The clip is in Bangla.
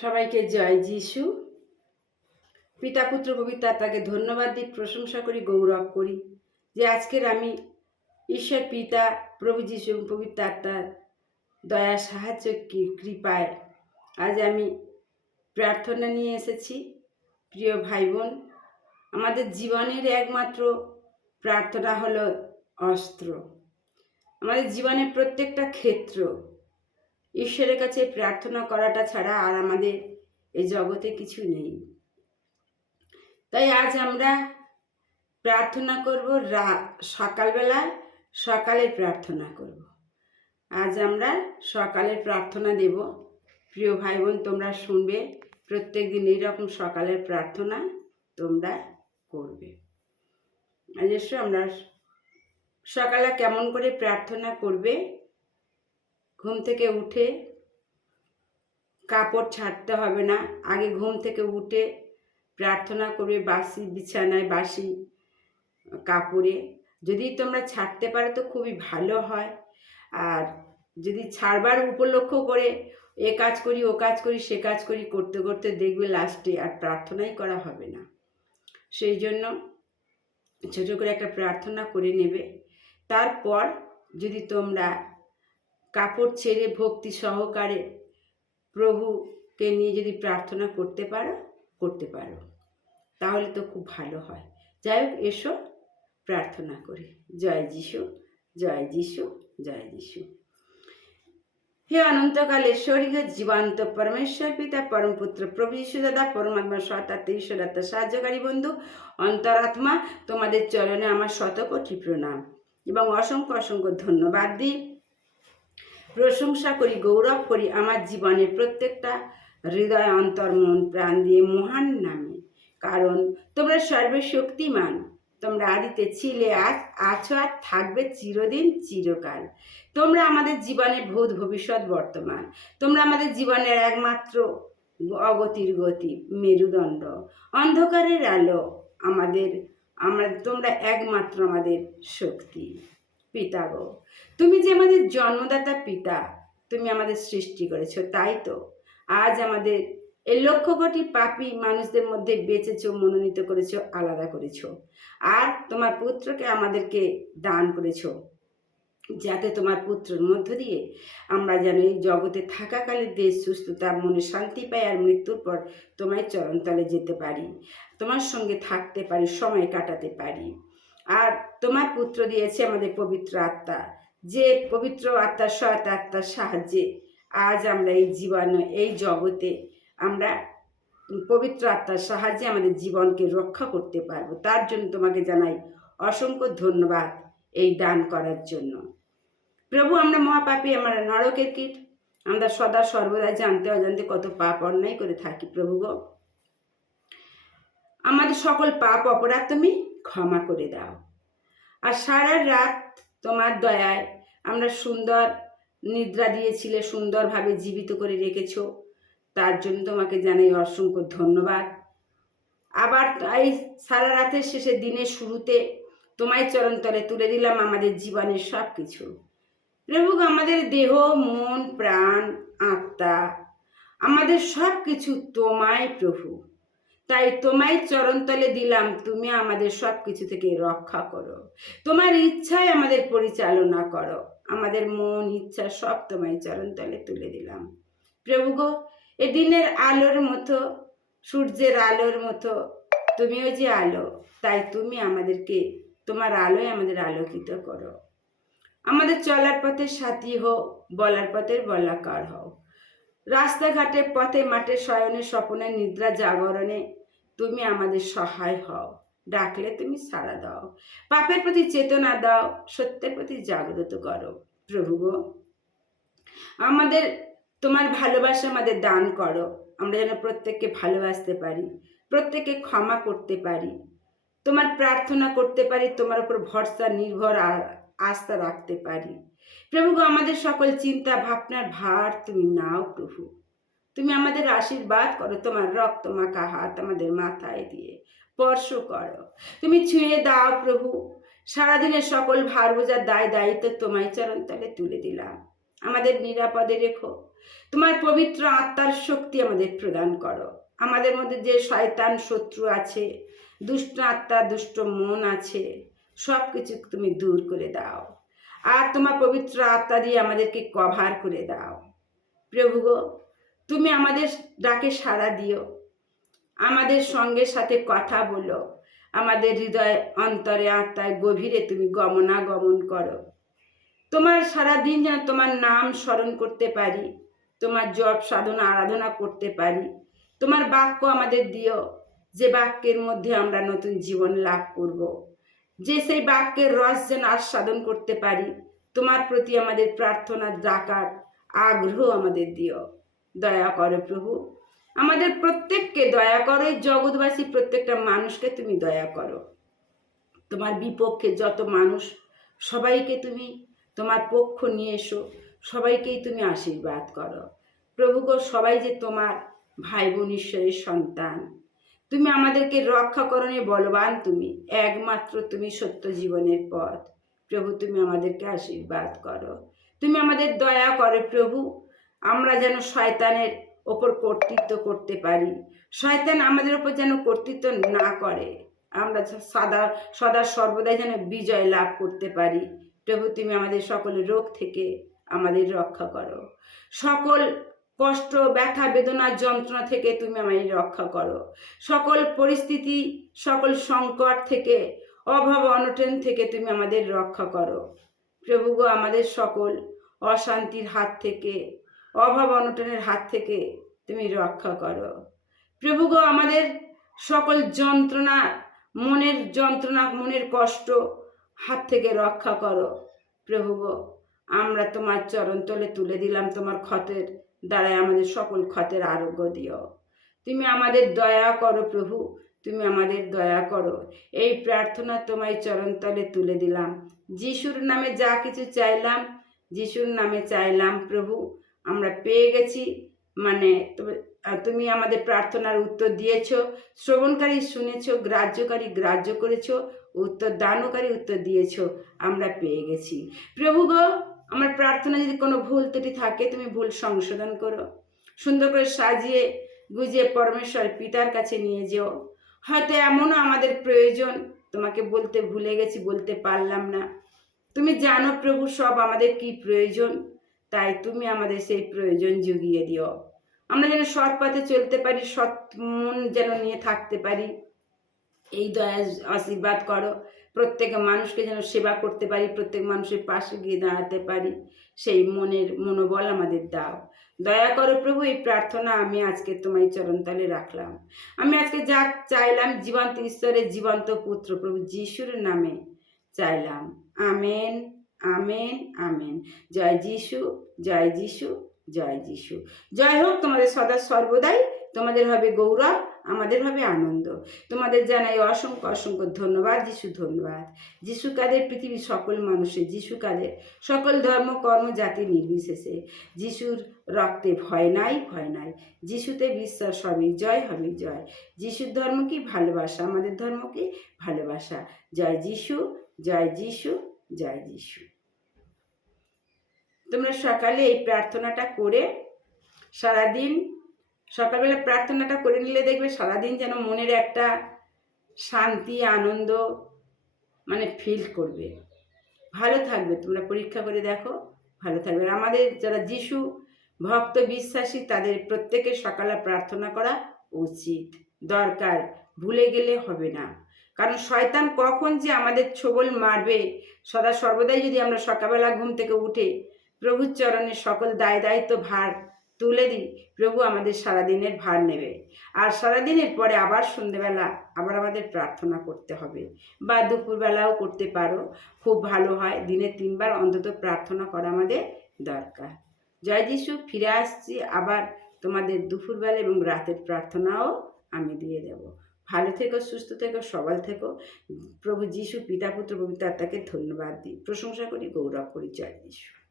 সবাইকে জয় যিশু। পিতা, পুত্র, পবিত্র তাকে ধন্যবাদ দিই, প্রশংসা করি, গৌরব করি যে আজকের আমি ঈশ্বর, পিতা, প্রভু যিশু পবিত্র আত্মার দয়া সাহায্য কৃপায় আজ আমি প্রার্থনা নিয়ে এসেছি। প্রিয় ভাই বোন আমাদের জীবনের একমাত্র প্রার্থনা হলো অস্ত্র। আমাদের জীবনের প্রত্যেকটা ক্ষেত্র ঈশ্বরের কাছে প্রার্থনা করাটা ছাড়া আর আমাদের এই জগতে কিছু নেই। তাই আজ আমরা প্রার্থনা করব রা সকালবেলা সকালে প্রার্থনা করব। আজ আমরা সকালের প্রার্থনা দেব। প্রিয় ভাই বোন তোমরা শুনবে প্রত্যেক দিন এইরকম সকালের প্রার্থনা তোমরা করবে। আজ আমরা সকালে কেমন করে প্রার্থনা করবে ঘুম থেকে উঠে কাপড় ছাড়তে হবে না। আগে ঘুম থেকে উঠে প্রার্থনা করবে, বাসি, বিছানায় বাসি কাপড়ে। যদি তোমরা ছাড়তে পারো তো খুবই ভালো হয়। আর যদি ছাড়বার উপলক্ষ করে এ কাজ করি, ও কাজ করি, সে কাজ করি, করতে করতে দেখবে লাস্টে আর প্রার্থনাই করা হবে না। সেই জন্য ছোটো করে একটা প্রার্থনা করে নেবে। তারপর যদি তোমরা কাপড় ছেড়ে ভক্তি সহকারে প্রভুকে নিয়ে যদি প্রার্থনা করতে পারো করতে পারো। তাহলে তো খুব ভালো হয়। যাই হোক, এসো, প্রার্থনা করি। জয় যিশু জয় যিশু জয় যিশু। হে অনন্তকালেশ্বরী হে জীবান্ত পরমেশ্বর, পিতা পরম পুত্র প্রভু যিশু দাদা, পরমাত্মা, সত্তা ঈশ্বরাত্মা সাহায্যকারী বন্ধু, অন্তরাত্মা, তোমাদের চরণে আমার শতকোটি প্রণাম এবং অসংখ্য অসংখ্য ধন্যবাদ দিই। প্রশংসা করি, গৌরব করি আমার জীবনের প্রত্যেকটা হৃদয়, অন্তর, মন, প্রাণ দিয়ে মহান নামে। কারণ তোমরা সর্বশক্তিমান, তোমরা আদিতে ছিলে, আজ আছো আর থাকবে চিরদিন, চিরকাল। তোমরা আমাদের জীবনে ভূত, ভবিষ্যৎ, বর্তমান। তোমরা আমাদের জীবনের একমাত্র অগতির গতি, মেরুদণ্ড। অন্ধকারের আলো আমাদের, আমরা, তোমরা একমাত্র আমাদের শক্তি। পিতা গো তুমি যে আমাদের জন্মদাতা পিতা, তুমি আমাদের সৃষ্টি করেছ, তাই তো? আজ আমাদের এই লক্ষ কোটি পাপি মানুষদের মধ্যে বেঁচেছো, মনোনীত করেছ, আলাদা করেছ। আর তোমার পুত্রকে আমাদেরকে দান করেছ, যাতে তোমার পুত্রের মধ্য দিয়ে আমরা যেন এই জগতে থাকাকালে দেশ সুস্থতা, মনে শান্তি পাই আর মৃত্যুর পর তোমার চরণতলে যেতে পারি, তোমার সঙ্গে থাকতে পারি, সময় কাটাতে পারি। আর তোমার পুত্র দিয়েছে আমাদের পবিত্র আত্মা, যে পবিত্র আত্মার সহায়তা আত্মার সাহায্যে আজ আমরা এই জীবন, এই জগতে আমরা পবিত্র আত্মার সাহায্যে আমাদের জীবনকে রক্ষা করতে পারব। তার জন্য তোমাকে জানাই অসংখ্য ধন্যবাদ এই দান করার জন্য। প্রভু, আমরা মহাপাপী, আমরা নরকের কীট, আমরা সদা সর্বদা জানতে অজান্তে কত পাপ অন্যায় করে থাকি প্রভু গো। আমাদের সকল পাপ অপরাধ তুমি ক্ষমা করে দাও। আর সারা রাত তোমার দয়ায় আমরা সুন্দর নিদ্রা দিয়েছিলে, সুন্দরভাবে জীবিত করে রেখেছ। তার জন্য তোমাকে জানাই অসংখ্য ধন্যবাদ। আবার এই সারা রাতের শেষে দিনের শুরুতে তোমায় চরণতলে তুলে দিলাম আমাদের জীবনের সব কিছু প্রভু আমাদের দেহ, মন, প্রাণ, আত্মা, আমাদের সব কিছু তোমায় প্রভু। তাই তোমায় চরণতলে দিলাম, তুমি আমাদের সব কিছু থেকে রক্ষা করো। তোমার ইচ্ছায় আমাদের পরিচালনা করো, আমাদের মন, ইচ্ছা সব তোমায় চরণতলে তুলে দিলাম। প্রভু গো, এ দিনের আলোর মতো, সূর্যের আলোর মতো, তুমিও যে আলো, তাই তুমি আমাদেরকে, তোমার আলোয় আমাদের আলোকিত করো। আমাদের চলার পথে সাথী হও, বলার পথের বলাকার হও। রাস্তাঘাটে পথে মাঠে শয়নে স্বপনে নিদ্রা জাগরণে তুমি আমাদের সহায় হও। ডাকলে তুমি সাড়া দাও। পাপের প্রতি চেতনা দাও, সত্যের প্রতি জাগ্রত করো। প্রভু গো, আমাদের, তোমার ভালোবাসা আমাদের দান করো। আমরা যেন প্রত্যেককে ভালোবাসতে পারি, প্রত্যেককে ক্ষমা করতে পারি। তোমার প্রার্থনা করতে পারি, তোমার উপর ভরসা, নির্ভর আস্থা রাখতে পারি। প্রভু গো, আমাদের সকল চিন্তা ভাবনার ভার তুমি নাও প্রভু। তুমি আমাদের আশীর্বাদ করো, তোমার রক্ত মাখা হাত আমাদের মাথায় দিয়ে। স্পর্শ করো। তুমি ছুঁয়ে দাও প্রভু। সারাদিনের সকল ভার বোঝার দায় দায়িত্ব তোমায় চরণ চরণতলে তুলে দিলাম। আমাদের নিরাপদে রেখো। তোমার পবিত্র আত্মার শক্তি আমাদের প্রদান করো। আমাদের মধ্যে যে শয়তান শত্রু আছে, দুষ্ট আত্মা, দুষ্ট মন আছে সব কিছু তুমি দূর করে দাও। আর তোমার পবিত্র আত্মা দিয়ে আমাদেরকে কভার করে দাও। প্রভু গো তুমি আমাদের ডাকে সাড়া দিও। আমাদের সঙ্গে সাথে কথা বলো। আমাদের হৃদয় অন্তরে আত্মায় গভীরে তুমি গমনাগমন করো। তোমার সারা দিন যেন তোমার নাম স্মরণ করতে পারি, তোমার জপ সাধনা আরাধনা করতে পারি। তোমার বাক্য আমাদের দিও, যে বাক্যের মধ্যে আমরা নতুন জীবন লাভ করব। যে সেই বাক্যের রস যেন আস্বাদন করতে পারি, তোমার প্রতি আমাদের প্রার্থনা ডাকার আগ্রহ আমাদের দিও। দয়া করো প্রভু। আমাদের প্রত্যেককে দয়া করো জগৎবাসী প্রত্যেকটা মানুষকে তুমি দয়া করো। তোমার বিপক্ষে যত মানুষ, সবাইকে তুমি তোমার পক্ষ নিয়ে এসো, সবাইকেই তুমি আশীর্বাদ করো। প্রভু গো, সবাই যে তোমার ভাই বোন ঈশ্বরের সন্তান, তুমি আমাদেরকে রক্ষা করণে বলবান তুমি, একমাত্র তুমি সত্য জীবনের পথ। প্রভু, তুমি আমাদেরকে আশীর্বাদ করো। তুমি আমাদের দয়া করো প্রভু। আমরা যেন শয়তানের ওপর কর্তৃত্ব করতে পারি। শয়তান আমাদের ওপর যেন কর্তৃত্ব না করে। আমরা সদা সদা সর্বদাই যেন বিজয় লাভ করতে পারি। প্রভু, তুমি আমাদের সকল রোগ থেকে আমাদের রক্ষা করো। সকল কষ্ট, ব্যথা, বেদনা, যন্ত্রণা থেকে তুমি আমাদের রক্ষা করো। সকল পরিস্থিতি, সকল সংকট থেকে, অভাব, অনটন থেকে তুমি আমাদের রক্ষা করো। প্রভু গো, আমাদের সকল অশান্তির হাত থেকে অভাব অনটনের হাত থেকে তুমি রক্ষা করো। প্রভু গো, আমাদের সকল যন্ত্রণা, মনের যন্ত্রণা, মনের কষ্ট হাত থেকে রক্ষা করো। প্রভু গো, আমরা তোমার চরণ তলে তুলে দিলাম তোমার ক্ষতের দ্বারাই আমাদের সকল ক্ষতের আরোগ্য দিও। তুমি আমাদের দয়া করো প্রভু, তুমি আমাদের দয়া করো। এই প্রার্থনা তোমায় চরণতলে তুলে দিলাম। যিশুর নামে যা কিছু চাইলাম, যিশুর নামে চাইলাম প্রভু আমরা পেয়ে গেছি। মানে তুমি আমাদের প্রার্থনার উত্তর দিয়েছ, শ্রবণকারী শুনেছ, গ্রাহ্যকারী গ্রাহ্য করেছ উত্তর দানকারী উত্তর দিয়েছ, আমরা পেয়ে গেছি। প্রভু গো, আমার প্রার্থনা যদি কোনো ভুল ত্রুটি থাকে, তুমি ভুল সংশোধন করো। সুন্দর করে সাজিয়ে গুজিয়ে পরমেশ্বর পিতার কাছে নিয়ে যেও। হয়তো এমনও আমাদের প্রয়োজন, তোমাকে বলতে ভুলে গেছি, বলতে পারলাম না। তুমি জানো প্রভু, সব আমাদের কি প্রয়োজন। তাই তুমি আমাদের সেই প্রয়োজন জুগিয়ে দিও। আমরা যেন সৎ পথে চলতে পারি, সৎ মন যেন নিয়ে থাকতে পারি। এই দয়া আশীর্বাদ করো। প্রত্যেক মানুষকে যেন সেবা করতে পারি, প্রত্যেক মানুষের পাশে গিয়ে দাঁড়াতে পারি। সেই মনের মনোবল আমাদের দাও। দয়া করো প্রভু, এই প্রার্থনা আমি আজকে তোমার চরণতলে রাখলাম। আমি আজকে যা চাইলাম জীবন্ত ঈশ্বরের জীবন্ত পুত্র প্রভু যিশুর নামে চাইলাম। আমেন। Amen amen. জয় যিশু জয় যিশু জয় যিশু। জয় হোক তোমাদের সদা সর্বদাই, তোমাদের হবে গৌরব, আমাদের হবে আনন্দ। তোমাদের জানাই অসংখ্য অসংখ্য ধন্যবাদ, যিশু ধন্যবাদ। যিশু কাদের? পৃথিবীর সকল মানুষের যিশু কাদের? সকল ধর্ম, কর্ম, জাতি নির্বিশেষে। যিশুর রক্তে ভয় নাই ভয় নাই। যিশুতে বিশ্বাস হবে, জয় হবে, জয়। যিশুর ধর্ম কি? ভালোবাসা। আমাদের ধর্ম কি? ভালোবাসা। জয় যিশু জয় যিশু জয় যিশু। তোমরা সকালে এই প্রার্থনাটা করে সারাদিন, সকালবেলা প্রার্থনাটা করে নিলে দেখবে সারাদিন যেন মনের একটা শান্তি, আনন্দ মানে ফিল করবে। ভালো থাকবে, তোমরা পরীক্ষা করে দেখো, ভালো থাকবে। আমাদের যারা যিশু ভক্ত বিশ্বাসী, তাদের প্রত্যেকের সকালে প্রার্থনা করা উচিত। দরকার, ভুলে গেলে হবে না। কারণ শয়তান কখন যে আমাদের ছোবল মারবে, সদা সর্বদাই যদি আমরা সকালবেলা ঘুম থেকে উঠে প্রভুর চরণে সকল দায় দায়িত্ব ভার তুলে দিই। প্রভু আমাদের সারাদিনের ভার নেবে। আর সারাদিনের পরে আবার সন্ধেবেলা আবার আমাদের প্রার্থনা করতে হবে। বা দুপুরবেলাও করতে পারো। খুব ভালো হয়। দিনে তিনবার অন্তত প্রার্থনা করা আমাদের দরকার। জয় যিশু, ফিরে আসছি। আবার তোমাদের দুপুরবেলা এবং রাতের প্রার্থনাও আমি দিয়ে দেব। ভালো থেকো, সুস্থ থেকো, সবল থেকো। প্রভু যিশু, পিতা, পুত্র, পবিত্র আত্মাকে ধন্যবাদ দিই। প্রশংসা করি, গৌরব করি। জয় যিশু।